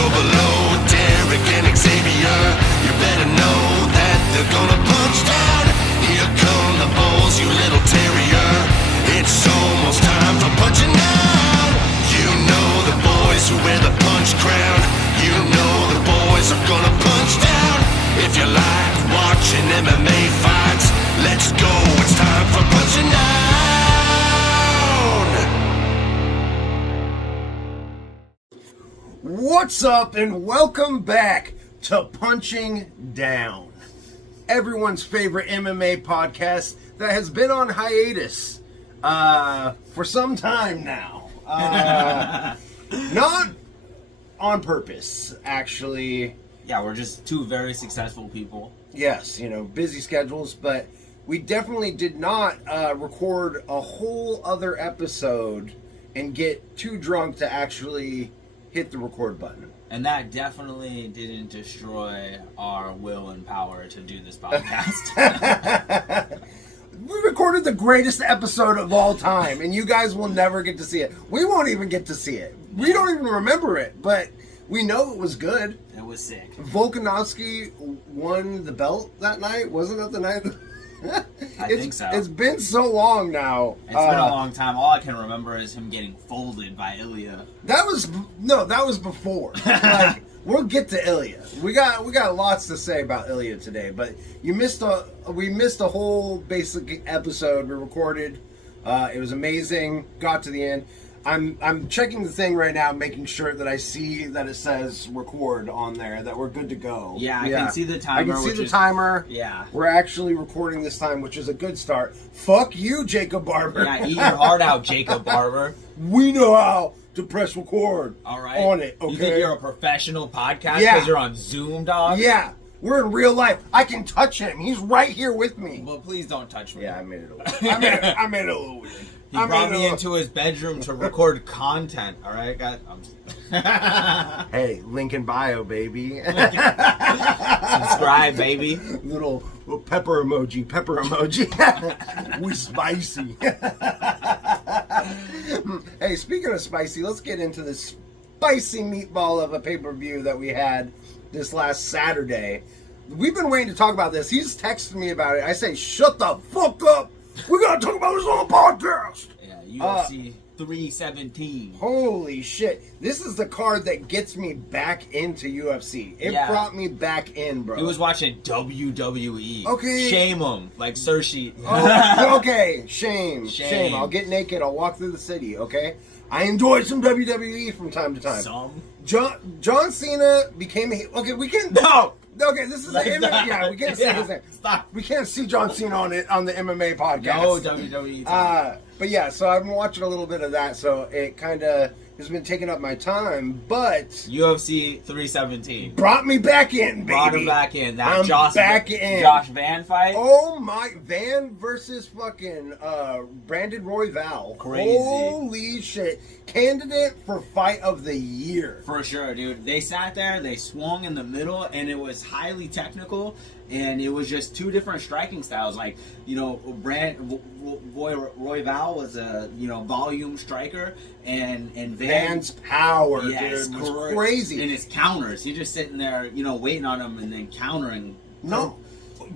you're below Derek and Xavier, you better know that they're gonna punch down. Here come the bulls, you little terrier. It's almost time for punching down. You know the boys who wear the punch crown. You know the boys are gonna punch down. If you like watching MMA fights, let's go, it's time for punching down. What's up and welcome back to Punching Down, everyone's favorite MMA podcast that has been on hiatus for some time now. Not on purpose, actually. Yeah, we're just two very successful people. Yes, busy schedules, but we definitely did not record a whole other episode and get too drunk to actually hit the record button. And that definitely didn't destroy our will and power to do this podcast. We recorded the greatest episode of all time, and you guys will never get to see it. We won't even get to see it. We don't even remember it, but we know it was good. It was sick. Volkanovski won the belt that night. Wasn't that the night? I think so. It's been so long now. It's been a long time. All I can remember is him getting folded by Ilia. That was before. Like, we'll get to Ilia. We got lots to say about Ilia today, but we missed a whole basic episode we recorded. It was amazing. Got to the end. I'm checking the thing right now, making sure that I see that it says record on there, that we're good to go. Yeah, I can see the timer. I can see the timer. Yeah. We're actually recording this time, which is a good start. Fuck you, Jacob Barber. Yeah, eat your heart out, Jacob Barber. We know how to press record. All right. On it, okay? You think you're a professional podcast because Yeah. you're on Zoom, dog? Yeah. We're in real life. I can touch him. He's right here with me. Well, please don't touch me. Yeah, I made it a little I made it a little weird. He brought me into his bedroom to record content. All right, guys. Hey, link in bio, baby. Subscribe, baby. Little pepper emoji. We spicy. Hey, speaking of spicy, let's get into this spicy meatball of a pay-per-view that we had this last Saturday. We've been waiting to talk about this. He's texted me about it. I say, shut the fuck up. We gotta talk about this on the podcast. Yeah, UFC 317. Holy shit. This is the card that gets me back into UFC. It brought me back in, bro. He was watching WWE. Okay. Shame him. Like Cersei. Oh, okay. Shame. I'll get naked. I'll walk through the city, okay? I enjoy some WWE from time to time. Some? John Cena became a... Okay, we can... No! Okay, this is the MMA... Yeah, we can't see his name. Stop. We can't see John Cena on the MMA podcast. No WWE. But yeah, so I've been watching a little bit of that, so it kind of has been taking up my time, but... UFC 317. Brought me back in, baby. Brought him back in. That I'm Josh Van fight. Oh my... Van versus fucking Brandon Royval. Crazy. Holy shit. Candidate for fight of the year. For sure, dude. They sat there, they swung in the middle, and it was highly technical, and it was just two different striking styles. Like, Royval was a, volume striker, and Van's power, yes, dude, was crazy. And his counters. He's just sitting there, waiting on him and then countering. No.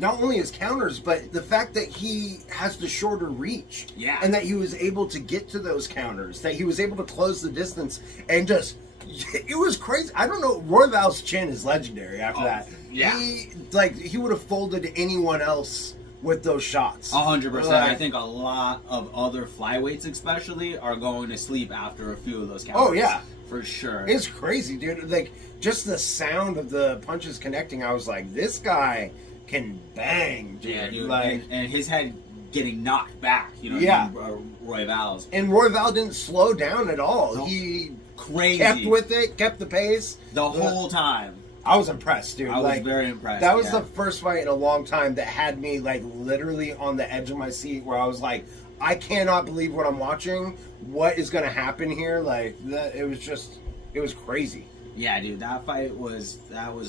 Not only his counters, but the fact that he has the shorter reach. Yeah. And that he was able to get to those counters. That he was able to close the distance and just... It was crazy. I don't know. Royval's chin is legendary after that. Yeah. He would have folded anyone else with those shots. 100%. I think a lot of other flyweights especially are going to sleep after a few of those counters. Oh, yeah. For sure. It's crazy, dude. Like, just the sound of the punches connecting, I was like, this guy... can bang, dude. Yeah, dude. Like, and his head getting knocked back, Royval's. And Royval didn't slow down at all. No. He Crazy. kept with it, kept the pace. The whole time. I was impressed, dude. I was very impressed. That was the first fight in a long time that had me, like, literally on the edge of my seat where I was like, I cannot believe what I'm watching. What is going to happen here? Like, it was crazy. Yeah, dude. That was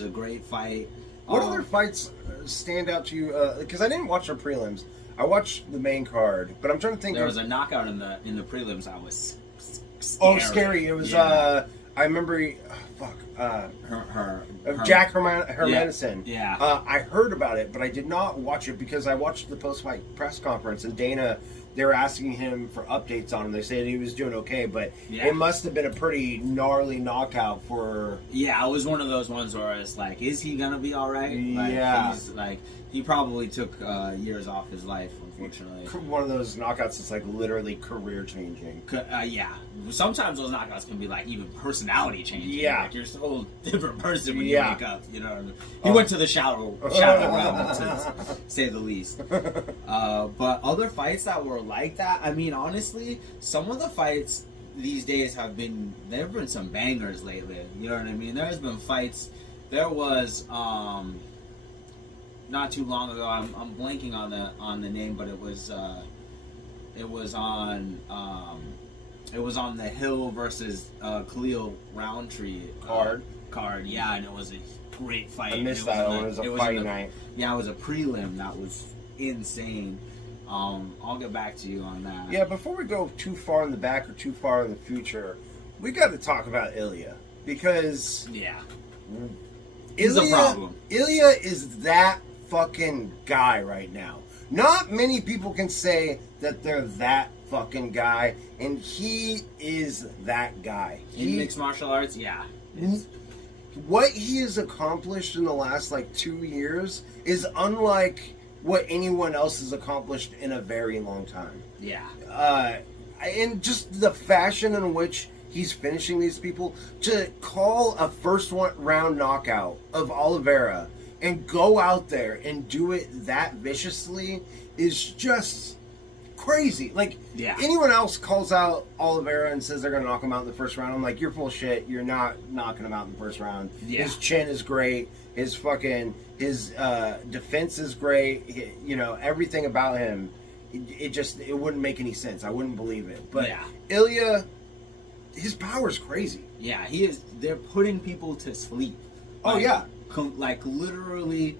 a great fight. What other fights stand out to you? Because I didn't watch the prelims. I watched the main card, but I'm trying to think. There was a knockout in the prelims. I was scary. Oh, scary! It was. I remember. Jack Hermanson. Yeah. I heard about it, but I did not watch it because I watched the post-fight press conference, and Dana, they were asking him for updates on him. They said he was doing okay, but it must have been a pretty gnarly knockout for... Yeah, it was one of those ones where it's like, is he going to be all right? Like, yeah. He probably took years off his life, unfortunately. One of those knockouts that's like literally career-changing. Yeah. Sometimes those knockouts can be like even personality-changing. Yeah. Like, you're a whole different person when you wake up, you know what I mean? He Oh. went to the shadow realm, to say the least. But other fights that were like that, I mean, honestly, some of the fights these days there have been some bangers lately. You know what I mean? There's been fights. There was, not too long ago, I'm blanking on the name, but it was on the Hill versus Khalil Roundtree card. Yeah, and it was a great fight. I missed that one. It was a fight night. Yeah, it was a prelim that was insane. I'll get back to you on that. Yeah, before we go too far in the back or too far in the future, we got to talk about Ilya, because He's a problem. Ilya is that fucking guy right now. Not many people can say that they're that fucking guy, and he is that guy. In mixed martial arts, what he has accomplished in the last 2 years is unlike what anyone else has accomplished in a very long time. Yeah. And just the fashion in which he's finishing these people, to call a first round knockout of Oliveira and go out there and do it that viciously is just crazy. Anyone else calls out Oliveira and says they're going to knock him out in the first round, I'm like, you're full of shit. You're not knocking him out in the first round. Yeah. His chin is great. His defense is great. Everything about him, it wouldn't make any sense. I wouldn't believe it. But Ilya, his power's crazy. Yeah, he is. They're putting people to sleep. Oh yeah. Literally,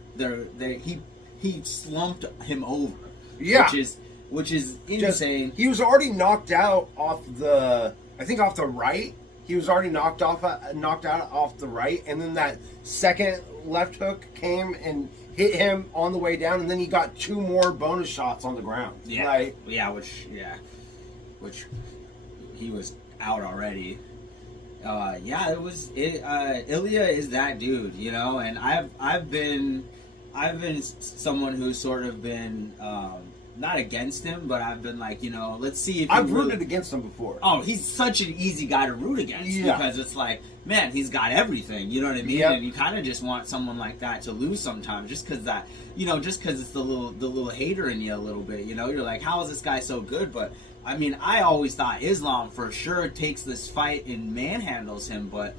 he slumped him over. Yeah, which is insane. He was already knocked out off the right. He was already knocked out off the right, and then that second left hook came and hit him on the way down, and then he got 2 more bonus shots on the ground. Yeah, which he was out already. Ilya is that dude, and I've been someone who's sort of been not against him, but I've been like, let's see if I've rooted against him before. Oh, he's such an easy guy to root against because it's like, man, he's got everything, you know what I mean? Yep. And you kind of just want someone like that to lose sometimes, just because it's the little hater in you a little bit, You're like, how is this guy so good? But I mean, I always thought Islam for sure takes this fight and manhandles him, but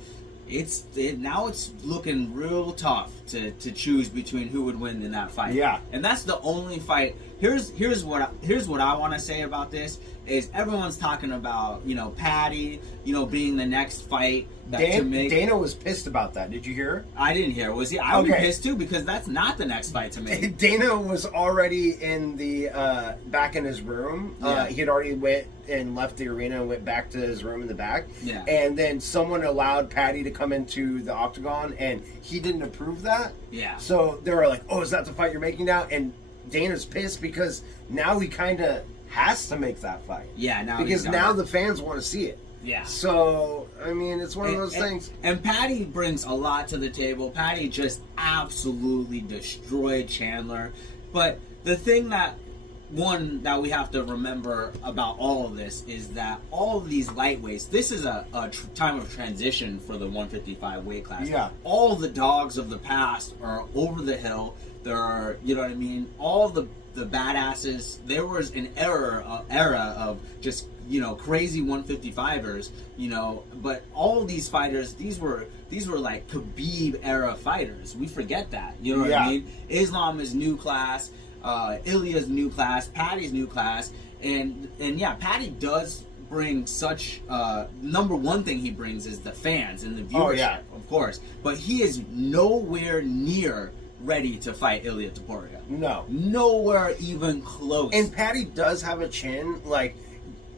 now it's looking real tough to choose between who would win in that fight. Yeah. And that's the only fight. Here's what I want to say about this is everyone's talking about, Patty, being the next fight to make. Dana was pissed about that. Did you hear? I didn't hear. Was he? I would be pissed too, because that's not the next fight to make. Dana was already in the back in his room. He had already went and left the arena and went back to his room in the back. Yeah. And then someone allowed Patty to come into the octagon, and he didn't approve that. Yeah. So they were like, "Oh, is that the fight you're making now?" And Dana's pissed because now he kind of has to make that fight. Yeah. Now the fans want to see it. Yeah. So, I mean, it's one of those things. And Patty brings a lot to the table. Patty just absolutely destroyed Chandler. But the thing that we have to remember about all of this is that all of these lightweights, this is a time of transition for the 155 weight class. Yeah. All the dogs of the past are over the hill. There are, you know what I mean? All the badasses. There was an era of just, crazy 155ers, but all these fighters, these were like Khabib era fighters. We forget that, you know what I mean? Islam is new class, Ilya's new class, Patty's new class, and Patty does bring such, number one thing he brings is the fans and the viewership, of course, but he is nowhere near ready to fight Illia Toperia. No. Nowhere even close. And Patty does have a chin.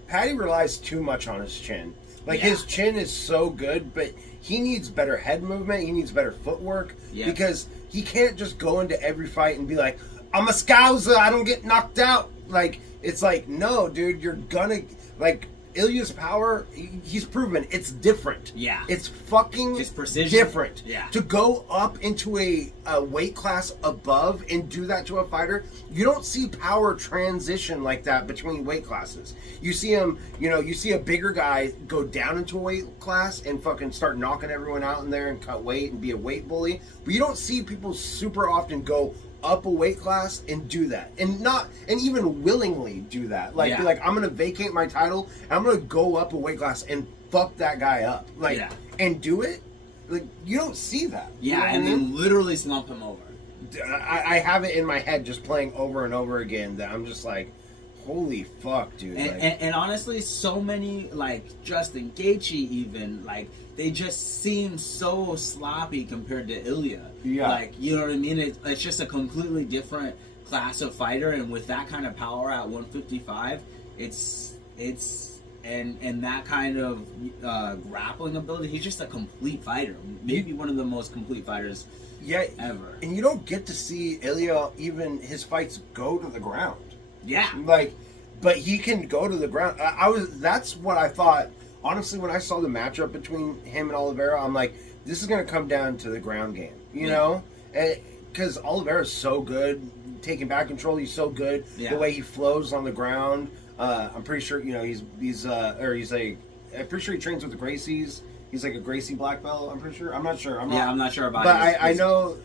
Patty relies too much on his chin. Like, his chin is so good, but he needs better head movement. He needs better footwork. Yeah. Because he can't just go into every fight and be like, I'm a scouser, I don't get knocked out. Like, it's like, no, dude, you're gonna... Like, Ilya's power, he's proven it's different. Yeah. It's fucking His precision. different. Yeah. To go up into a weight class above and do that to a fighter, you don't see power transition like that between weight classes. You see him, you see a bigger guy go down into a weight class and fucking start knocking everyone out in there and cut weight and be a weight bully. But you don't see people super often go up a weight class and do that, and even willingly do that. Like, be like, I'm gonna vacate my title and I'm gonna go up a weight class and fuck that guy up, like, and do it. Like, you don't see that. Yeah, and then literally slump him over. I have it in my head just playing over and over again that I'm just like, holy fuck, dude. And honestly, so many, like, Justin Gaethje even, like, they just seem so sloppy compared to Ilya. Yeah. Like, you know what I mean? It's just a completely different class of fighter, and with that kind of power at 155, and that kind of grappling ability, he's just a complete fighter. Maybe one of the most complete fighters ever. And you don't get to see Ilya, even his fights, go to the ground. Yeah. Like, but he can go to the ground. That's what I thought. Honestly, when I saw the matchup between him and Oliveira, I'm like, this is going to come down to the ground game, you know? Because Oliveira's so good, taking back control, he's so good. The way he flows on the ground. I'm pretty sure, I'm pretty sure he trains with the Gracies. He's like a Gracie black belt, I'm pretty sure. I'm not sure. I'm not sure about but his, I know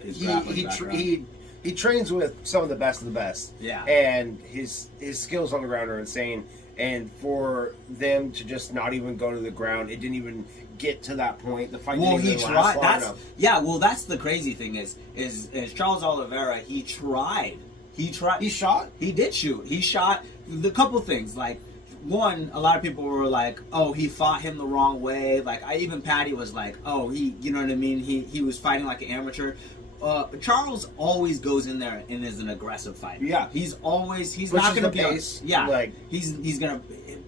he trains with some of the best. Yeah. And his skills on the ground are insane. And for them to just not even go to the ground, it didn't even get to that point. The fight didn't even last long enough. That's the crazy thing is Charles Oliveira, he tried. He shot? He did shoot. He shot. The couple things, like, one, a lot of people were like, oh, he fought him the wrong way. Like, Patty was like, oh, you know what I mean? He was fighting like an amateur. Charles always goes in there and is an aggressive fighter. Yeah. He's not going to be pace. He's going to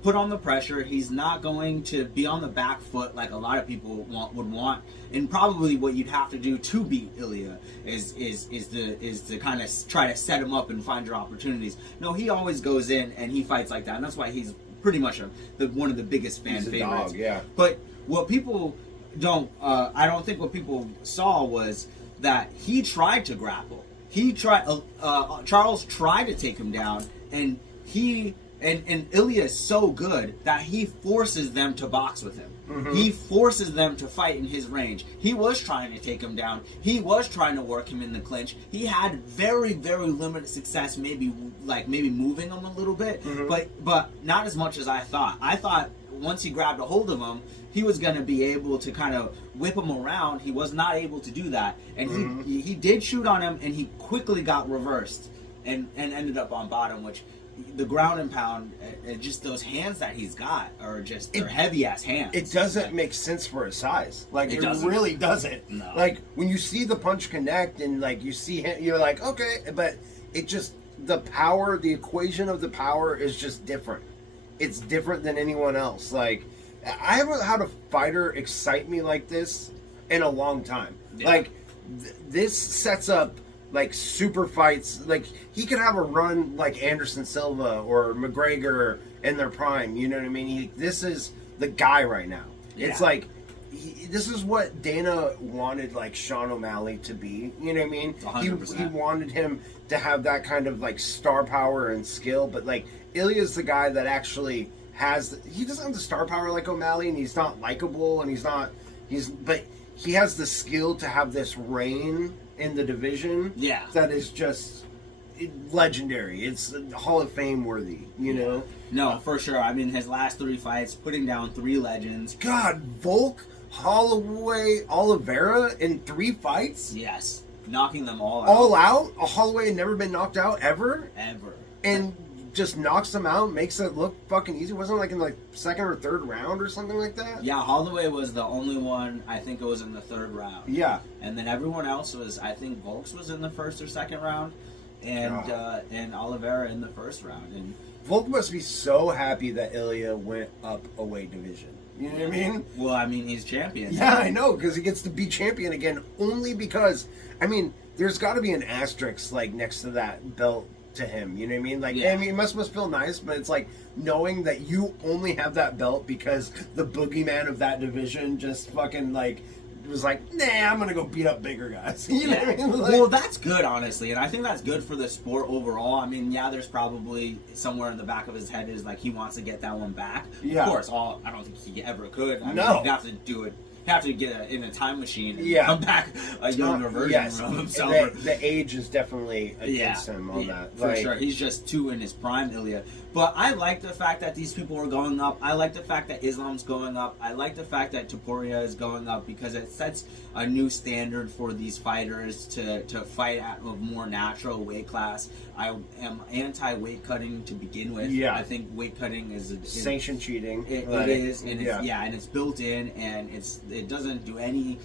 put on the pressure. He's not going to be on the back foot like a lot of people would want. And probably what you'd have to do to beat Ilya is to kind of try to set him up and find your opportunities. No, he always goes in and he fights like that. And that's why he's pretty much one of the biggest fan favorites. Dog, yeah. But what people I don't think what people saw was that he tried to grapple. Charles tried to take him down, and Ilya is so good that he forces them to box with him. Mm-hmm. He forces them to fight in his range. He was trying to take him down. He was trying to work him in the clinch. He had very, very limited success, maybe moving him a little bit, but not as much as I thought. I thought once he grabbed a hold of him, he was going to be able to kind of whip him around. He was not able to do that. And he did shoot on him, and he quickly got reversed and ended up on bottom, which the ground and pound, just those hands that he's got are just, they're heavy-ass hands. It doesn't make sense for his size. Like, it really doesn't. No. Like, when you see the punch connect and, like, you see him, you're like, okay, but it just, the power, the equation of the power is just different. It's different than anyone else. Like, I haven't had a fighter excite me like this in a long time. Yeah. Like, this sets up, like, super fights. Like, he could have a run like Anderson Silva or McGregor in their prime. You know what I mean? This is the guy right now. Yeah. It's like, this is what Dana wanted, like, Sean O'Malley to be. You know what I mean? 100%. He wanted him to have that kind of, like, star power and skill. But, like, Ilya's the guy that actually he doesn't have the star power like O'Malley, and he's not likable, and but he has the skill to have this reign in the division. Yeah. That is just legendary. It's Hall of Fame worthy, you know? No, for sure. I mean, his last 3 fights, putting down 3 legends. God, Volk, Holloway, Oliveira in 3 fights? Yes. Knocking them all out. All out? Holloway had never been knocked out ever? Ever. And just knocks them out, makes it look fucking easy. Wasn't it like in like 2nd or 3rd round or something like that? Yeah, Holloway was the only one. I think it was in the 3rd round. Yeah, and then everyone else was. I think Volks was in the 1st or 2nd round, and Oliveira in the 1st round. And Volk must be so happy that Ilya went up a weight division. You know what I mean? Well, I mean, he's champion. Yeah, I know, because he gets to be champion again only because, I mean, there's got to be an asterisk, like, next to that belt to him. You know what I mean? Like, Yeah. I mean, it must feel nice, but it's like knowing that you only have that belt because the boogeyman of that division just fucking, like, was like, nah, I'm going to go beat up bigger guys. You know what I mean? Like, Well, that's good, honestly, and I think that's good for the sport overall. I mean, yeah, there's probably somewhere in the back of his head is like he wants to get that one back. Yeah. Of course, I don't think he ever could. I mean, No. he'd have to do it. Have to get in a time machine and Yeah. come back a younger version yes, of himself. the age is definitely against him on that. For Like, sure. He's just too in his prime, Ilya. But I like the fact that these people are going up. I like the fact that Islam's going up. I like the fact that Topuria is going up because it sets a new standard for these fighters to fight at a more natural weight class. I am anti-weight cutting to begin with. Yeah. I think weight cutting is sanction cheating. It Like, is, and yeah. it's, and it's built in, and it doesn't do any.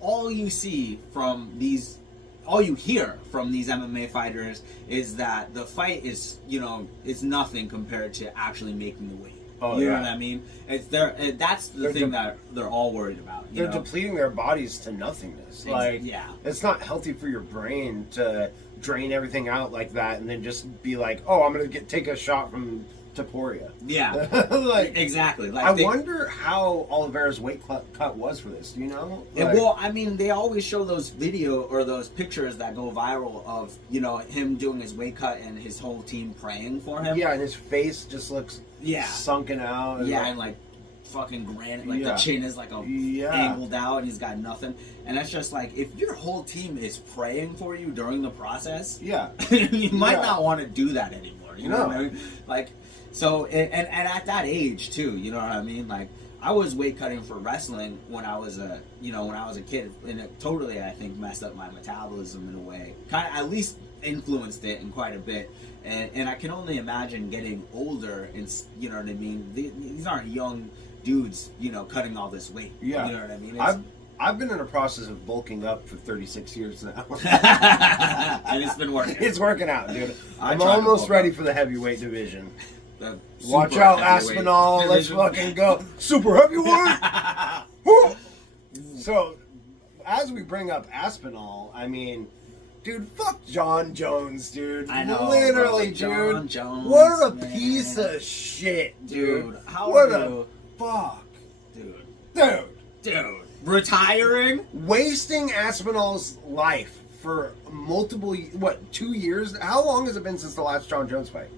All you see from these, all you hear from these MMA fighters is that the fight is, it's nothing compared to actually making the weight. Oh, you yeah. know what I mean? That's the thing that they're all worried about. They're depleting their bodies to nothingness. Like, yeah. It's not healthy for your brain to drain everything out like that and then just be like, oh, I'm gonna take a shot from Topuria. Yeah, like, exactly. Like I wonder how Oliveira's weight cut was for this. Do you know? Like, well, I mean, they always show those video or those pictures that go viral of him doing his weight cut and his whole team praying for him. yeah, and his face just looks sunken out. And and like fucking granite, like the Yeah. chin is like angled out, and he's got nothing. And that's just like, if your whole team is praying for you during the process, yeah, you might not want to do that anymore. You know No. what I mean? Like, so and at that age too, you know what I mean? Like, I was weight cutting for wrestling when I was a kid, and it totally, I think, messed up my metabolism in a way. Kind of, at least influenced it in quite a bit. And I can only imagine getting older, and you know what I mean? These aren't young dudes, cutting all this weight. yeah. You know what I mean? I've been in a process of bulking up for 36 years now. And it's been working. It's working out, dude. I'm tried to almost bulk ready up. for the heavyweight division. The Watch super out, heavyweight Aspinall. Let's division. fucking go. Super heavyweight. Woo! So, as we bring up Aspinall, I mean, dude, fuck Jon Jones, dude. I know, Literally, bro. Jon dude. Jones, What a man. piece of shit, dude. Dude, how what are a you? fuck. Dude. Dude. Retiring? Wasting Aspinall's life for multiple, 2 years? How long has it been since the last Jon Jones fight?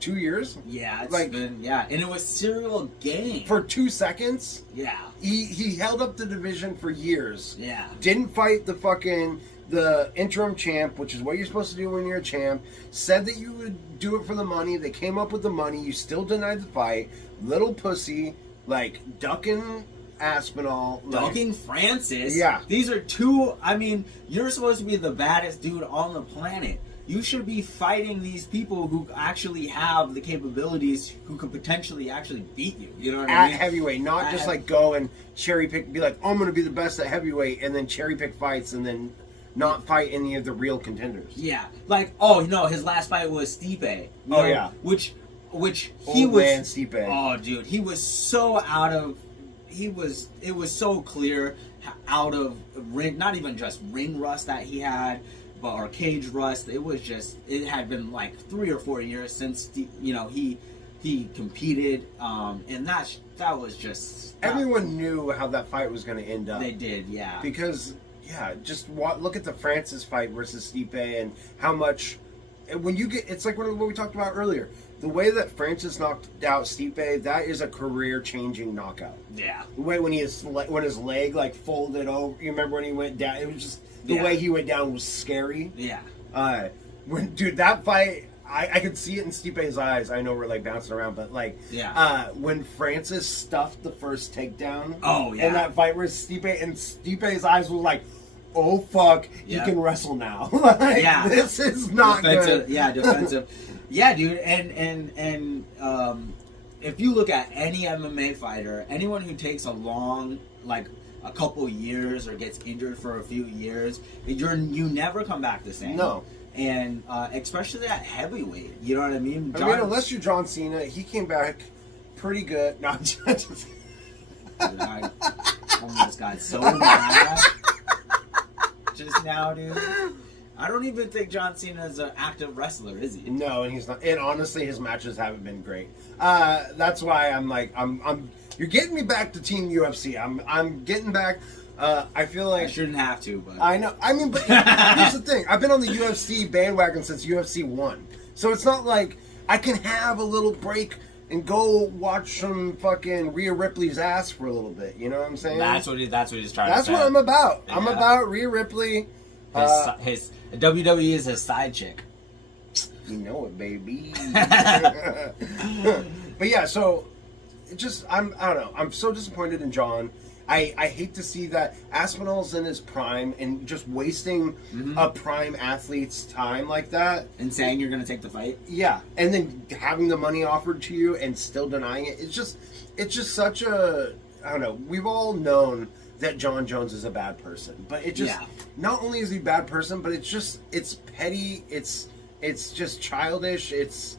2 years? Yeah, it's Like- been, and it was serial game. For 2 seconds? Yeah. He held up the division for years. Yeah. Didn't fight the interim champ, which is what you're supposed to do when you're a champ. Said that you would do it for the money. They came up with the money. You still denied the fight. Little pussy, like ducking Aspinall. Like, Dunking Francis. Yeah. These are two, I mean, you're supposed to be the baddest dude on the planet. You should be fighting these people who actually have the capabilities, who could potentially actually beat you. You know what I at mean? heavyweight, not just like go and cherry pick, be like, oh, I'm going to be the best at heavyweight, and then cherry pick fights and then not fight any of the real contenders. Yeah. Like, his last fight was Stipe. Oh, yeah. Which he Old was. man Stipe. Oh, dude, he was so out of. It was so clear out of ring, not even just ring rust that he had, or cage rust. It had been like 3 or 4 years since he competed, and that was just Everyone knew how that fight was going to end up. They did, yeah. Because just look at the Francis fight versus Stipe and how much when you get, it's like what we talked about earlier. The way that Francis knocked out Stipe, that is a career-changing knockout. Yeah. The way when his leg like folded over, you remember when he went down? It was just the way he went down was scary. Yeah. Dude, that fight, I could see it in Stipe's eyes. I know we're like bouncing around, but like, when Francis stuffed the first takedown, and that fight with Stipe, and Stipe's eyes were like, oh fuck, he can wrestle now. Like, this is not defensive, good. Yeah, defensive. Yeah, dude, and if you look at any MMA fighter, anyone who takes a couple years or gets injured for a few years, you never come back the same. No. And especially at heavyweight, you know what I mean? I mean, unless you're John Cena, he came back pretty good. No, dude. I almost got so mad just now, dude. I don't even think John Cena is an active wrestler, is he? No, and he's not. And honestly, his matches haven't been great. That's why I'm like, you're getting me back to Team UFC. I'm getting back. I feel like I shouldn't have to, but I know. I mean, but here's the thing. I've been on the UFC bandwagon since UFC 1. So it's not like I can have a little break and go watch some fucking Rhea Ripley's ass for a little bit. You know what I'm saying? that's what he's trying to say. That's what I'm about. Yeah. I'm about Rhea Ripley. His WWE is his side chick. You know it, baby. But yeah, so it just I don't know. I'm so disappointed in John. I hate to see that Aspinall's in his prime and just wasting a prime athlete's time like that. And saying you're going to take the fight? Yeah, and then having the money offered to you and still denying it. It's just such a, I don't know. We've all known that Jon Jones is a bad person, but it just not only is he a bad person, but it's petty. It's just childish. It's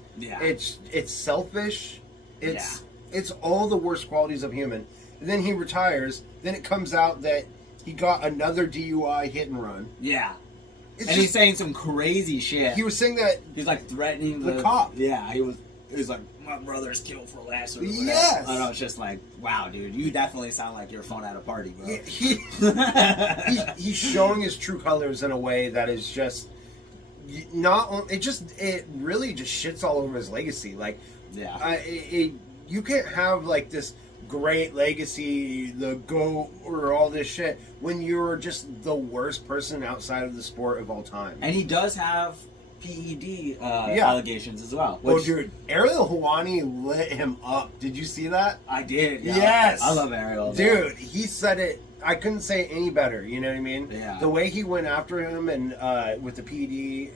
selfish. It's all the worst qualities of human. And then he retires. Then it comes out that he got another DUI hit and run. Yeah. He's saying some crazy shit. He was saying that he's like threatening the cop. Yeah, he was like, my brother's killed for less or whatever. Yes. And I was just like, wow, dude, you definitely sound like you're fun at a party, bro. Yeah, he's showing his true colors in a way that is just it really just shits all over his legacy. Like, you can't have like this great legacy, the GOAT, or all this shit when you're just the worst person outside of the sport of all time. And he does have PED allegations as well. Oh, dude, Ariel Helwani lit him up. Did you see that? I did. Yeah. Yes. I love Ariel. Dude, he said it. I couldn't say it any better. You know what I mean? Yeah. The way he went after him and with the PED,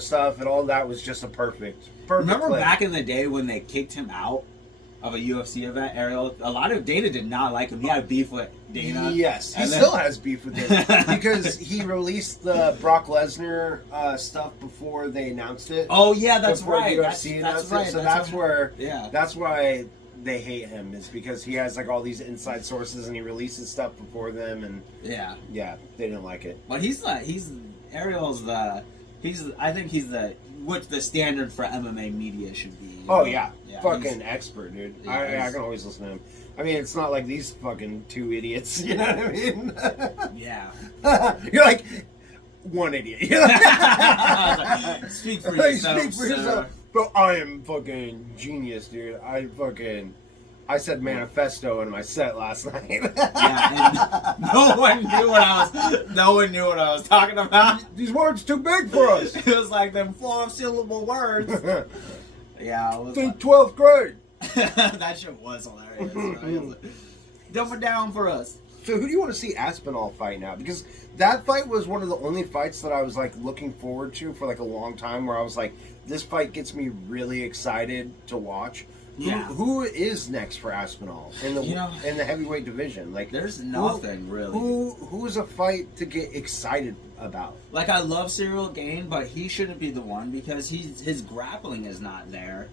stuff and all that was just a perfect. Remember clip. back in the day when they kicked him out of a UFC event, Ariel? A lot of Dana did not like him. He had beef with Dana. Yes, he still has beef with Dana because he released the Brock Lesnar stuff before they announced it. Oh yeah, that's before right. UFC That's announced right. it. So that's where. Yeah. That's why they hate him, is because he has like all these inside sources and he releases stuff before them, and yeah, they didn't like it. But Ariel's I think he's what the standard for MMA media should be. Oh yeah, fucking expert, dude. Yeah, I can always listen to him. I mean, it's not like these fucking two idiots. You know what I mean? Yeah. You're like one idiot. Speak for yourself. Speak for yourself. But I am fucking genius, dude. I said manifesto in my set last night. Yeah, and no one knew what I was talking about. These words too big for us. It was like them 4-syllable words. Yeah, it was Think 12th grade. that shit was hilarious. Right? Dumb it down for us. So who do you want to see Aspinall fight now? Because that fight was one of the only fights that I was like looking forward to for like a long time, where I was like, this fight gets me really excited to watch. Yeah. Who is next for Aspinall in the heavyweight division? Like, there's nothing really. Who is a fight to get excited about? Like, I love Cyril Gane, but he shouldn't be the one because his grappling is not there,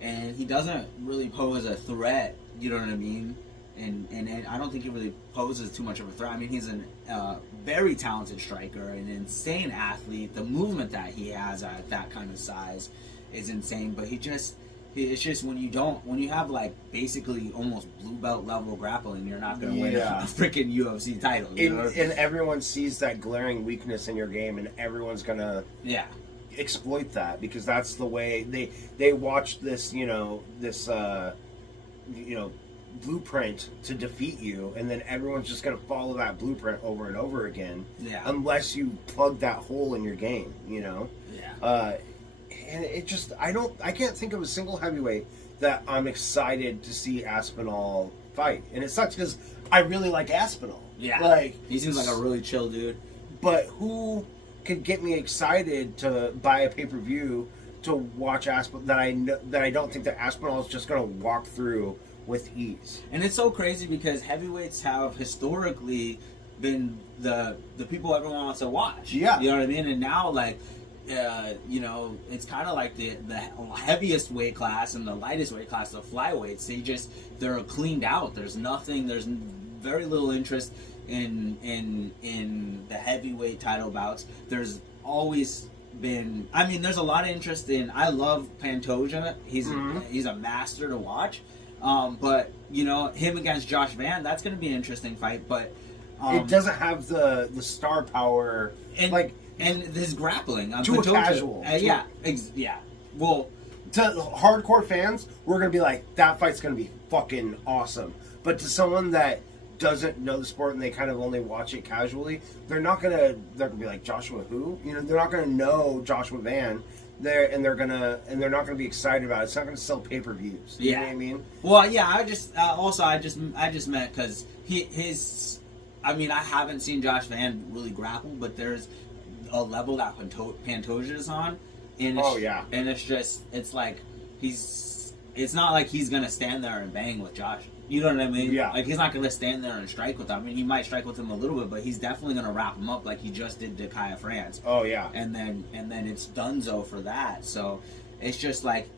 and he doesn't really pose a threat. You know what I mean? And I don't think he really poses too much of a threat. I mean, he's a very talented striker, an insane athlete. The movement that he has at that kind of size is insane. But it's just when you have like basically almost blue belt level grappling, you're not going to win a freaking UFC title. And everyone sees that glaring weakness in your game, and everyone's going to exploit that, because that's the way they watch this, blueprint to defeat you, and then everyone's just going to follow that blueprint over and over again, unless you plug that hole in your game, and it just I can't think of a single heavyweight that I'm excited to see Aspinall fight, and it sucks because I really like Aspinall. He seems like a really chill dude. But who could get me excited to buy a pay-per-view to watch Aspinall that I don't think that Aspinall is just going to walk through with ease? And it's so crazy because heavyweights have historically been the people everyone wants to watch. Yeah. You know what I mean? And now, like, you know, it's kind of like the heaviest weight class and the lightest weight class, the flyweights. They're cleaned out. There's very little interest in the heavyweight title bouts. There's always been, I mean, there's a lot of interest in. I love Pantoja. He's a master to watch. But you know, him against Josh Van, that's going to be an interesting fight. But it doesn't have the star power and his grappling. To a casual. Yeah. Well, to hardcore fans, we're going to be like, that fight's going to be fucking awesome. But to someone that doesn't know the sport and they kind of only watch it casually, they're not going to be like, Joshua who? You know, they're not going to know Joshua Van. They're not going to be excited about it. It's not going to sell pay-per-views. You know what I mean? Well, yeah, I just meant because I mean, I haven't seen Josh Van really grapple, but there's a level that Pantoja is on, and and it's like it's not like he's gonna stand there and bang with Josh. You know what I mean? Yeah. Like, he's not gonna stand there and strike with him. I mean, he might strike with him a little bit, but he's definitely gonna wrap him up like he just did to Kaya France. Oh yeah. And then it's donezo for that. So it's just like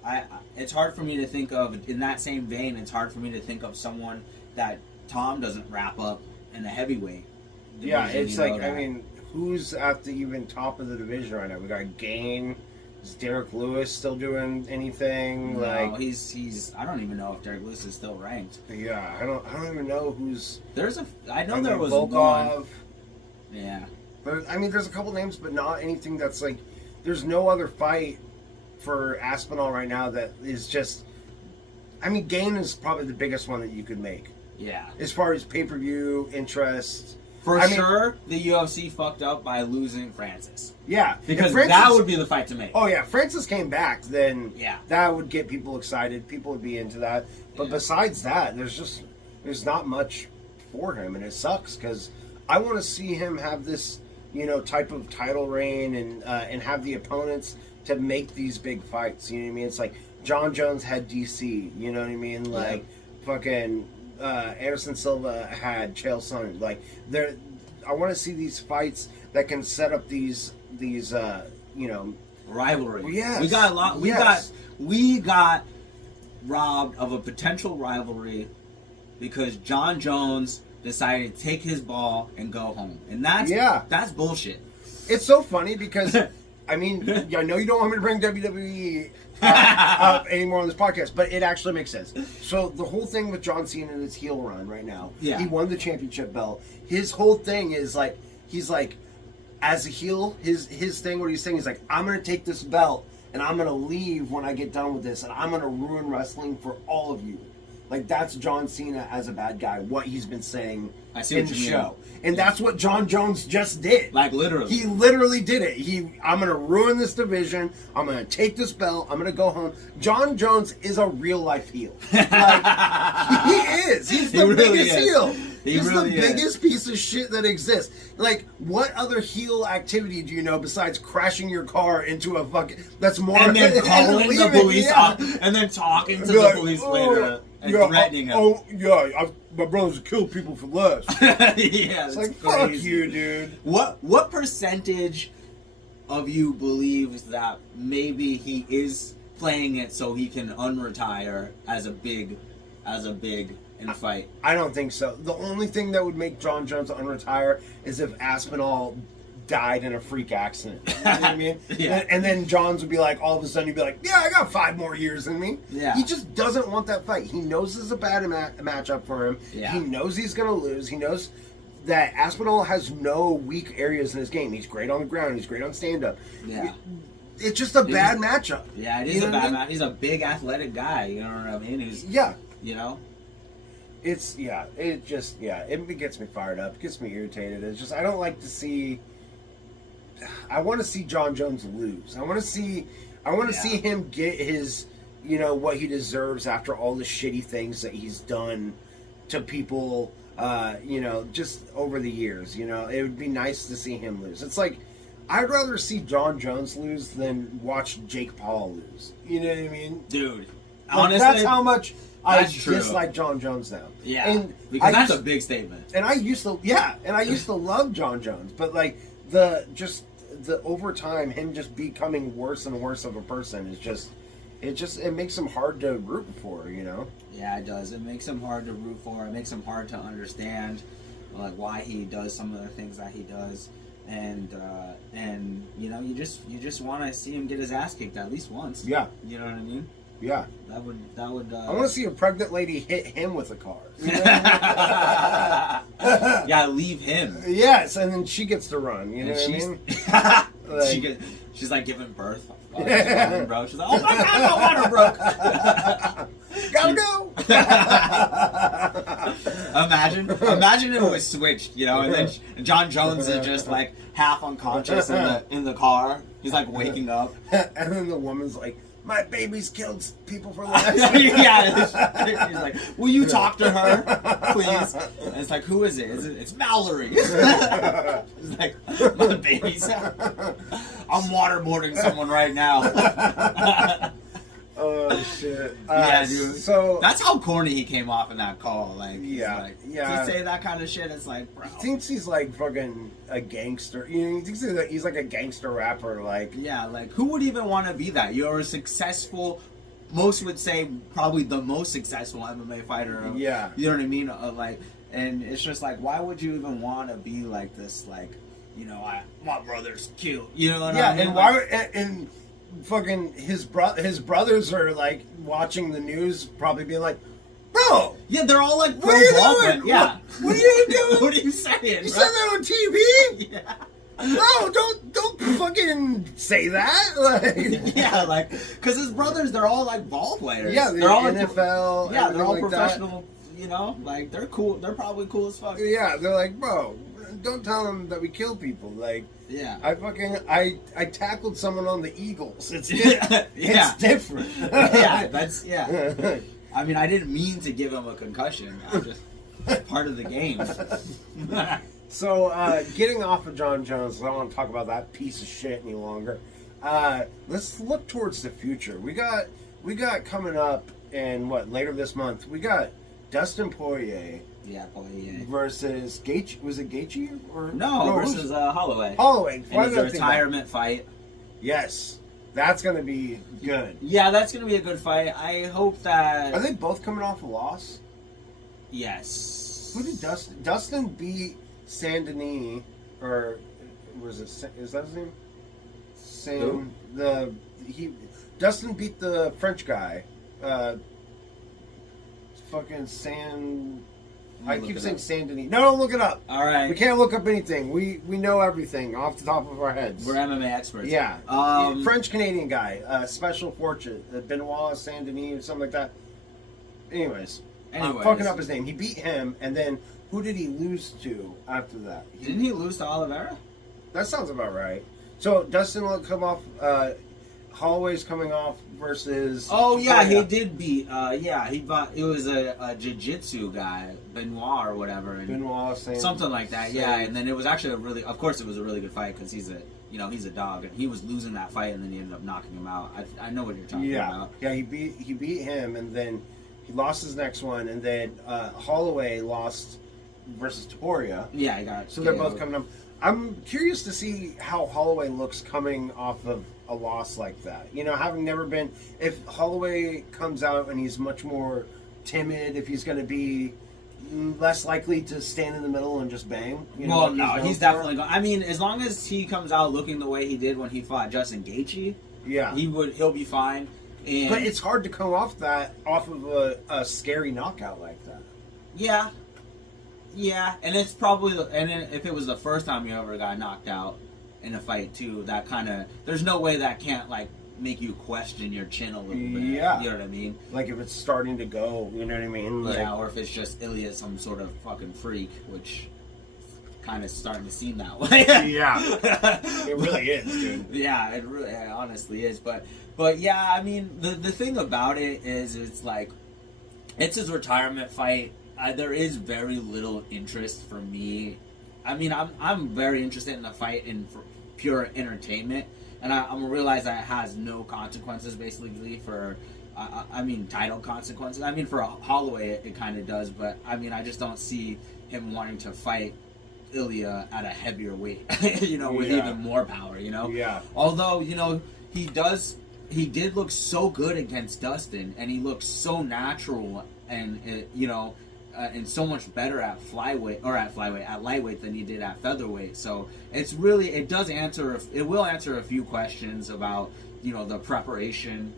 it's hard for me to think of, in that same vein. It's hard for me to think of someone that Tom doesn't wrap up in a heavyweight division. Yeah, it's like, I mean, who's at the even top of the division right now? We got Gain. Is Derek Lewis still doing anything? No, like he's. I don't even know if Derek Lewis is still ranked. Yeah, I don't even know who's. I know there was Volkov. one. Yeah. But I mean, there's a couple names, but not anything that's like. There's no other fight for Aspinall right now that is just. I mean, Gain is probably the biggest one that you could make. Yeah. As far as pay-per-view interest. For sure, the UFC fucked up by losing Francis. Yeah. Because that would be the fight to make. Oh, yeah. Francis came back, then yeah, that would get people excited. People would be into that. But besides that, there's not much for him, and it sucks because I want to see him have this, you know, type of title reign and have the opponents to make these big fights. You know what I mean? It's like Jon Jones had DC. You know what I mean? Like fucking. Anderson Silva had Chael Sonnen. Like, I want to see these fights that can set up these you know, rivalry. Yes. We got a lot. We got robbed of a potential rivalry because Jon Jones decided to take his ball and go home, and that's bullshit. It's so funny because I mean, I know you don't want me to bring WWE up anymore on this podcast, but it actually makes sense. So the whole thing with John Cena and his heel run right now, he won the championship belt. His whole thing is like, he's like, as a heel, his thing, what he's saying is like, I'm going to take this belt and I'm going to leave when I get done with this, and I'm going to ruin wrestling for all of you. Like, that's John Cena as a bad guy, what he's been saying in the show. And that's what Jon Jones just did. Like, literally. He literally did it. I'm going to ruin this division. I'm going to take this belt. I'm going to go home. Jon Jones is a real-life heel. Like, he is. He's the biggest heel. He's the biggest piece of shit that exists. Like, what other heel activity do you know besides crashing your car into a fucking... That's more... And then calling the police off, and then talking to the police later. And threatening him. Oh, yeah, my brothers kill people for less. Yeah, it's like, crazy. Fuck you, dude. What percentage of you believes that maybe he is playing it so he can unretire as a big in a fight? I don't think so. The only thing that would make Jon Jones unretire is if Aspinall died in a freak accident. You know what I mean? Yeah. And then Johns would be like, all of a sudden he'd be like, yeah, I got 5 more years in me. Yeah. He just doesn't want that fight. He knows this is a bad matchup for him. Yeah. He knows he's going to lose. He knows that Aspinall has no weak areas in his game. He's great on the ground. He's great on stand-up. Yeah. It's just a bad matchup. Yeah, it is a bad matchup. He's a big athletic guy. You know what I mean? You know? It gets me fired up. It gets me irritated. It's just, I don't like to see... I want to see Jon Jones lose. I want to see him get his, you know, what he deserves after all the shitty things that he's done to people, you know, just over the years. You know, it would be nice to see him lose. It's like, I'd rather see Jon Jones lose than watch Jake Paul lose. You know what I mean? Dude, like, honestly, that's how much I true. dislike Jon Jones now. Yeah, and because that's a big statement. And I used to love Jon Jones, but like the over time, him just becoming worse and worse of a person is just it makes him hard to root for, you know. Yeah, it does. It makes him hard to root for. It makes him hard to understand, like, why he does some of the things that he does, and you know, you just want to see him get his ass kicked at least once. Yeah. You know what I mean? Yeah. That would. I want to see a pregnant lady hit him with a car. You know? Yeah, leave him. Yes, and then she gets to run. You know what I mean? She's like giving birth. Bro. She's like, oh my god, my water broke. Gotta go. Imagine it was switched, you know, and then Jon Jones is just like half unconscious in the car. He's like waking up, and then the woman's like, my baby's killed people for life. Yeah, he's like, will you talk to her, please? And it's like, who is it? It's Mallory. It's like, my baby's. I'm waterboarding someone right now. Oh shit! Yeah, dude. So that's how corny he came off in that call. Like, yeah, to say that kind of shit, it's like, bro. He thinks he's like fucking a gangster. You know, he thinks he's like a gangster rapper. Like, yeah, like who would even want to be that? You're a successful. Most would say probably the most successful MMA fighter. Yeah, you know what I mean. Like, and it's just like, why would you even want to be like this? Like, you know, my brother's killed. You know what I mean? And why? And fucking his brothers are like watching the news, probably being like, bro, yeah, they're all like, what are you doing? Yeah, what are you doing? What are you saying? You said that on TV? Yeah. Bro, don't fucking say that. Like, yeah, like, because his brothers, they're all like ball players. Yeah, they're all NFL. Yeah, they're all like professional. That. You know, like they're cool. They're probably cool as fuck. Yeah, they're like, bro, don't tell them that we kill people. Like, yeah, I tackled someone on the Eagles. It's yeah, it's different. Yeah, that's yeah. I mean, I didn't mean to give him a concussion. I'm just part of the game. So, getting off of Jon Jones, I don't want to talk about that piece of shit any longer. Let's look towards the future. We got coming up in later this month. We got Dustin Poirier. Yeah, Poirier versus Gaethje. Was it Gaethje or no? Versus Holloway. Holloway. And it's a retirement fight. Yes, that's gonna be good. Yeah, that's gonna be a good fight. I hope that. Are they both coming off a loss? Yes. Who did Dustin beat? Saint-Denis, or was it? Is that his name? Dustin beat the French guy. Fucking I keep saying Saint-Denis. No, don't look it up. All right. We can't look up anything. We know everything off the top of our heads. We're MMA experts. Yeah. French-Canadian guy. Special Fortune. Benoit Saint-Denis or something like that. Anyways. I'm fucking up his name. He beat him, and then who did he lose to after that? Didn't he lose to Oliveira? That sounds about right. So Dustin will come off. Holloway's coming off versus. Oh yeah, he did beat. He bought. It was a jiu-jitsu guy, Benoit or whatever, and Benoit something like that. Yeah, and then it was actually of course, it was a really good fight because he's a dog, and he was losing that fight, and then he ended up knocking him out. I know what you're talking about. Yeah, he beat him, and then he lost his next one, and then Holloway lost versus Topuria. Yeah, he got. So they're both coming up. I'm curious to see how Holloway looks coming off of a loss like that. You know, having never been. If Holloway comes out and he's much more timid, if he's going to be less likely to stand in the middle and just bang. You know, well, no, he's definitely going. I mean, as long as he comes out looking the way he did when he fought Justin Gaethje, yeah, he'll be fine. And but it's hard to come off of a scary knockout like that. Yeah. Yeah, and it's probably, and if it was the first time you ever got knocked out in a fight too, that kind of, there's no way that can't like make you question your chin a little bit. Yeah, you know what I mean. Like if it's starting to go, you know what I mean. Like, yeah, or if it's just Ilia, some sort of fucking freak, which kind of starting to seem that way. Yeah, it really is, dude. Yeah, it honestly is. But yeah, I mean, the thing about it is, it's like, it's his retirement fight. There is very little interest for me. I mean, I'm very interested in the fight for pure entertainment, and I'm gonna realize that it has no consequences basically for, I mean, title consequences. I mean, for Holloway it kind of does, but I mean, I just don't see him wanting to fight Ilya at a heavier weight, you know, with even more power, you know. Yeah. Although, you know, he did look so good against Dustin, and he looked so natural, and you know, and so much better at lightweight than he did at featherweight. So it will answer a few questions about, you know, the preparation.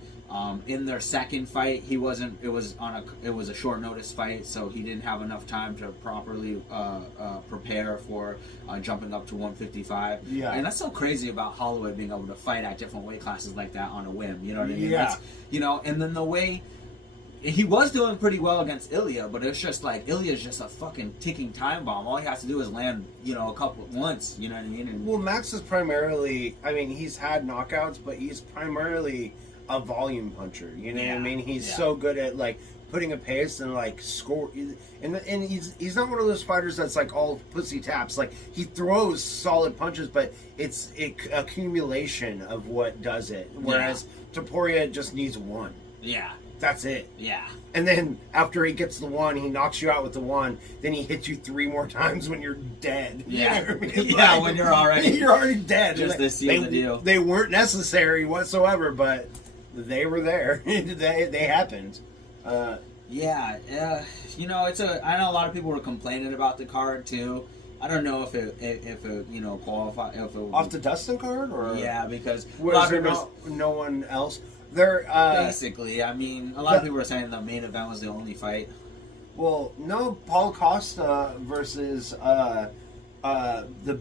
In their second fight, it was a short notice fight, so he didn't have enough time to properly prepare for jumping up to 155. Yeah. And that's so crazy about Holloway being able to fight at different weight classes like that on a whim. You know what I mean? Yeah. That's, you know, and then the way he was doing pretty well against Ilia, but it's just like Ilya's just a fucking ticking time bomb. All he has to do is land, you know, once. You know what I mean? And, well, Max is primarily. I mean, he's had knockouts, but he's primarily a volume puncher, you know what I mean? He's so good at like putting a pace and like score, and he's not one of those fighters that's like all pussy taps. Like he throws solid punches, but it's accumulation of what does it. Whereas Topuria just needs one. Yeah, that's it. Yeah, and then after he gets the one, he knocks you out with the one. Then he hits you 3 more times when you're dead. Yeah, you know what I mean? yeah, like, when you're already dead. Just to seal the deal. They weren't necessary whatsoever, but they were there. they happened. Yeah, you know, I know a lot of people were complaining about the card too. I don't know if it you know qualify if it off the Dustin card or because was there no one else there. Basically, I mean, a lot of people were saying the main event was the only fight. Well, no, Paul Costa versus the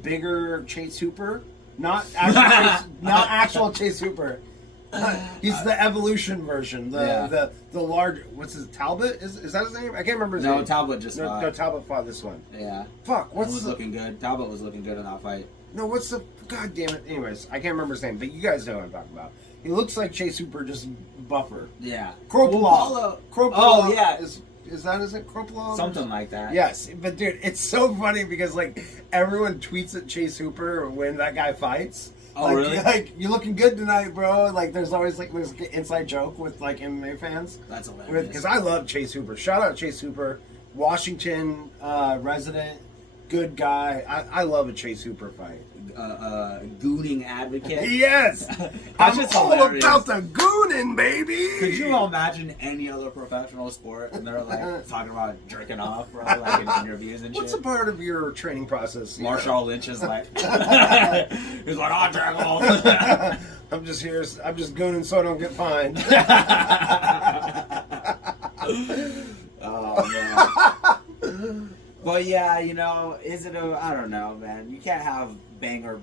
bigger Chase Hooper, not actual Chase Hooper. He's the evolution version. The large. What's his Talbot? Is that his name? I can't remember his name. No, Talbot just fought. No, Talbot fought this one. Yeah. Fuck. Looking good. Talbot was looking good in that fight. No, what's the? God damn it. Anyways, I can't remember his name, but you guys know what I'm talking about. He looks like Chase Hooper, just buffer. Yeah. Kropolov. Oh yeah. Is that is it Kropolov? Something like that. Yes, but dude, it's so funny because like everyone tweets at Chase Hooper when that guy fights. Oh, like, really? Like, you're looking good tonight, bro. Like, there's always like this inside joke with like MMA fans. That's hilarious. Because I love Chase Hooper. Shout out Chase Hooper, Washington resident, good guy. I love a Chase Hooper fight. Gooning advocate. Yes, I'm all hilarious. about the gooning, baby. Could you imagine any other professional sport and they're like talking about jerking off, bro, like in interviews and What's shit? a part of your training process? Marshall Lynch is like, he's like, I'll jerk off. I'm just gooning so I don't get fined. Oh man. But yeah, you know, I don't know, man. You can't have banger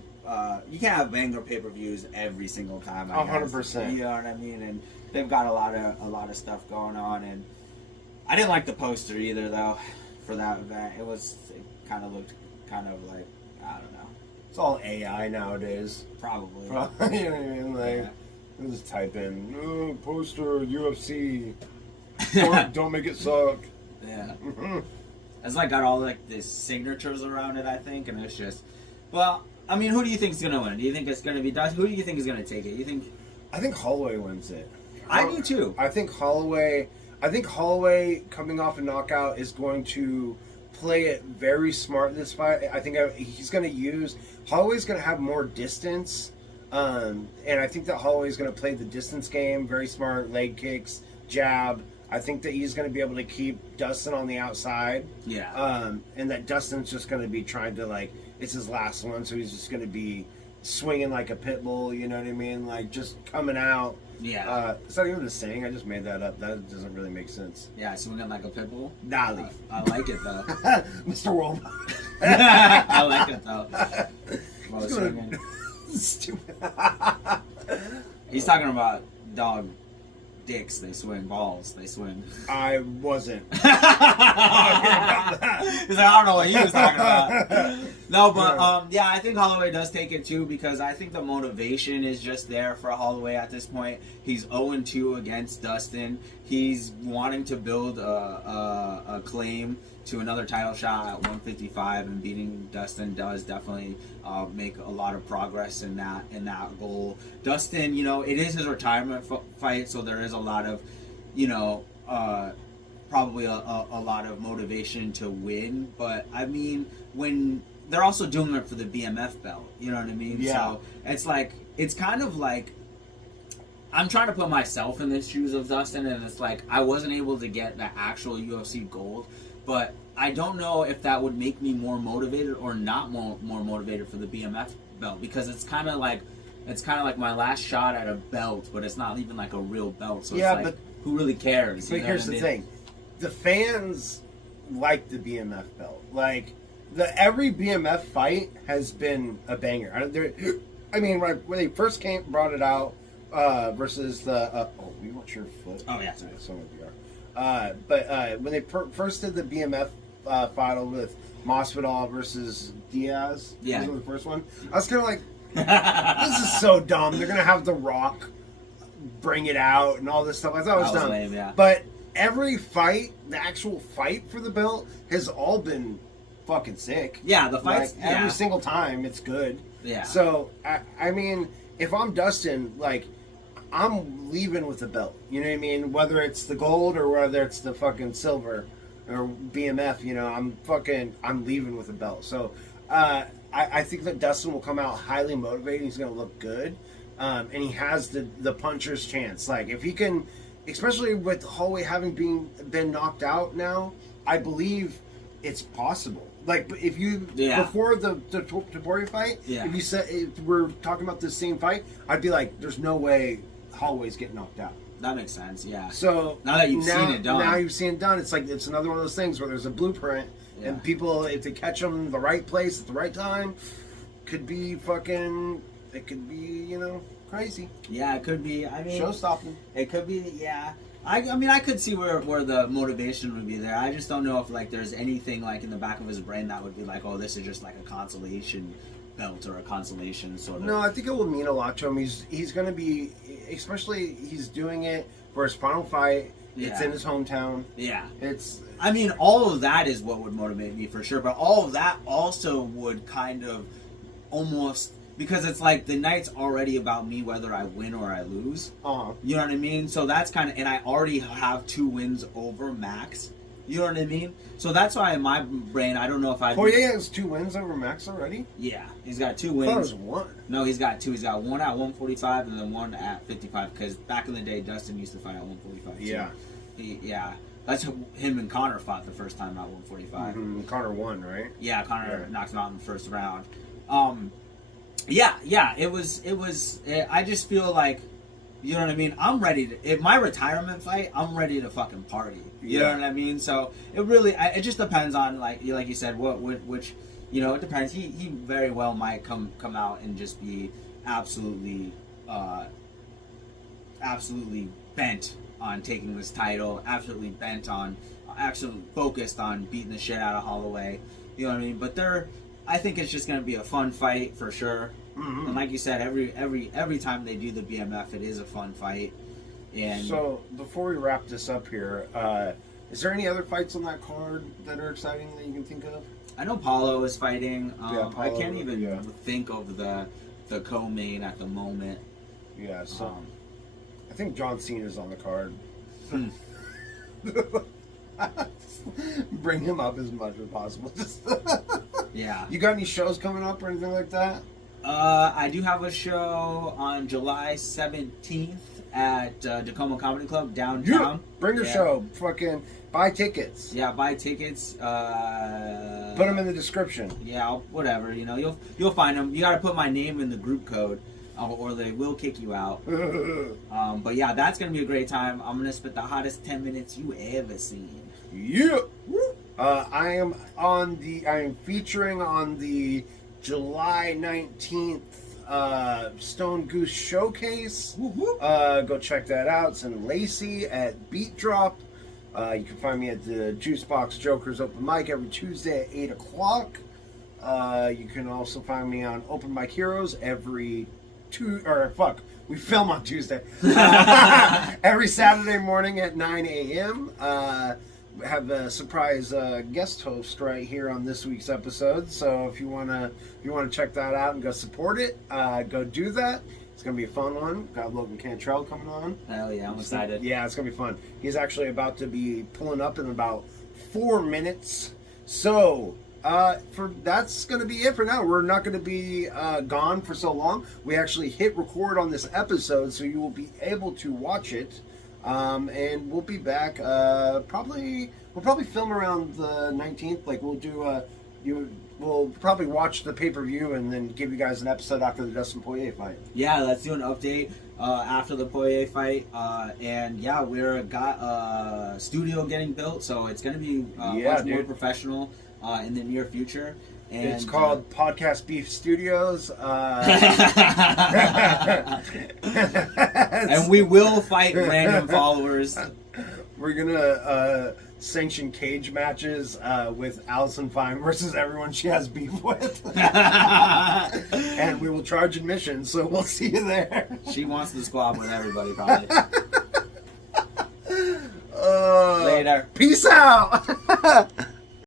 pay-per-views every single time. 100%. You know what I mean? And they've got a lot of stuff going on. And I didn't like the poster either, though, for that event. It kind of looked kind of like, I don't know. It's all AI nowadays. Probably. You know what I mean? Like, just type in poster UFC. Don't make it suck. Yeah. It's like got all like these signatures around it, I think, and it's just. Well, I mean, who do you think is gonna win? Do you think it's gonna be Dustin? Who do you think is gonna take it? You think? I think Holloway wins it. I do too. I think Holloway coming off a knockout is going to play it very smart in this fight. I think he's going to use Holloway's going to have more distance, and I think that Holloway's going to play the distance game very smart, leg kicks, jab. I think that he's going to be able to keep Dustin on the outside. Yeah. And that Dustin's just going to be trying to, like, it's his last one, so he's just going to be swinging like a pit bull, you know what I mean? Like, just coming out. Yeah. It's not even a saying. I just made that up. That doesn't really make sense. Yeah, swinging like a pit bull. Dali. I like it, though. Mr. World. I like it, though. Well, swinging. Stupid. He's talking about dog dicks. They swing balls. They swing. I wasn't. He's like, I don't know what he was talking about. No, but yeah, I think Holloway does take it too because I think the motivation is just there for Holloway at this point. He's 0-2 against Dustin. He's wanting to build a claim to another title shot at 155, and beating Dustin does definitely make a lot of progress in that goal. Dustin, you know, it is his retirement fight, so there is a lot of, you know, probably a lot of motivation to win. But I mean, when they're also doing it for the BMF belt. You know what I mean? Yeah. So it's kind of like, I'm trying to put myself in the shoes of Dustin, and it's like I wasn't able to get the actual UFC gold, but I don't know if that would make me more motivated or not more motivated for the BMF belt, because it's kind of like my last shot at a belt, but it's not even like a real belt. So Yeah, it's like, but who really cares? But You know here's what I the mean? thing: the fans like the BMF belt. Like every BMF fight has been a banger. I mean, when they first brought it out versus the we watch your foot. Oh yeah, sorry. So we are. But when they first did the BMF final with Masvidal versus Diaz, Yeah. was the first one. I was kind of like, this is so dumb. They're gonna have The Rock bring it out and all this stuff. I thought it was That was dumb. lame, yeah. But every fight, the actual fight for the belt, has all been fucking sick. Yeah, the fights. Like, every single time, it's good. Yeah. So I mean, if I'm Dustin, like, I'm leaving with the belt. You know what I mean? Whether it's the gold or whether it's the fucking silver or BMF, you know, I'm leaving with the belt. So I think that Dustin will come out highly motivated. He's going to look good. And he has the puncher's chance. Like, if he can, especially with Holloway having been knocked out now, I believe it's possible. Like, if you before the Topuria fight, if you said, if we're talking about this same fight, I'd be like, there's no way Holloway's getting knocked out. That makes sense. Yeah. So now that you've seen it done, now you've seen it done. It's like it's another one of those things where there's a blueprint, and people, if they catch them in the right place at the right time, could be fucking. It could be, you know, crazy. Yeah, it could be. I mean, Show stopping. It could be. Yeah. I mean, I could see where the motivation would be there. I just don't know if like there's anything like in the back of his brain that would be like, oh, this is just like a consolation belt or a consolation sort of. No, I think it will mean a lot to him. He's going to be, especially he's doing it for his final fight. It's in his hometown. Yeah. I mean, all of that is what would motivate me for sure, but all of that also would kind of almost, because it's like the night's already about me whether I win or I lose. You know what I mean? So that's kind of, and I already have 2 wins over Max. You know what I mean? So that's why in my brain, I don't know if I. Poirier has 2 wins over Max already? Yeah, he's got 2 I wins. thought it was 1. No, he's got 2. He's got 1 at 145 and then 1 at 55. Because back in the day, Dustin used to fight at 145. Yeah. Yeah. That's how him and Connor fought the first time at 145. Mm-hmm. Connor won, right? Yeah, Connor knocked him out in the first round. Yeah, it was. I just feel like, you know what I mean? I'm ready to, if my retirement fight, I'm ready to fucking party. You know what I mean? So it really, it just depends on, like you said, which, you know, it depends. He very well might come out and just be absolutely bent on taking this title, absolutely focused on beating the shit out of Holloway. You know what I mean? But I think it's just going to be a fun fight for sure. Mm-hmm. And like you said, every time they do the BMF, it is a fun fight. And so before we wrap this up here, is there any other fights on that card that are exciting that you can think of? I know Paulo is fighting. Paulo, I can't even think of the co-main at the moment. Yeah, so I think John Cena's on the card. Bring him up as much as possible. Yeah. You got any shows coming up or anything like that? I do have a show on July 17th at Tacoma Comedy Club downtown. Yeah. Bring your show. Fucking buy tickets. Yeah, buy tickets. Put them in the description. Yeah, whatever. You know, you'll find them. You got to put my name in the group code, or they will kick you out. But yeah, that's gonna be a great time. I'm gonna spit the hottest 10 minutes you ever seen. Yeah. I am featuring on the July 19th Stone Goose Showcase. Go check that out. It's in Lacey at Beat Drop. You can find me at the Juicebox Jokers open mic every Tuesday at 8 o'clock. You can also find me on Open Mic Heroes every we film on Tuesday. Every Saturday morning at 9 a.m. Have a surprise guest host right here on this week's episode. So if you wanna check that out and go support it, go do that. It's gonna be a fun one. Got Logan Cantrell coming on. Hell yeah, I'm excited. Yeah, it's gonna be fun. He's actually about to be pulling up in about 4 minutes. So That's going to be it for now. We're not going to be gone for so long. We actually hit record on this episode, so you will be able to watch it. And we'll be back. We'll probably film around the 19th. Like we'll do. We'll probably watch the pay-per-view and then give you guys an episode after the Dustin Poirier fight. Yeah, let's do an update after the Poirier fight. And yeah, we're got a studio getting built, so it's going to be much more professional in the near future. And it's called Podcast Beef Studios. And we will fight random followers. We're gonna sanction cage matches with Allison Fine versus everyone she has beef with. And we will charge admission, so we'll see you there. She wants to squab with everybody, probably. Later. Peace out.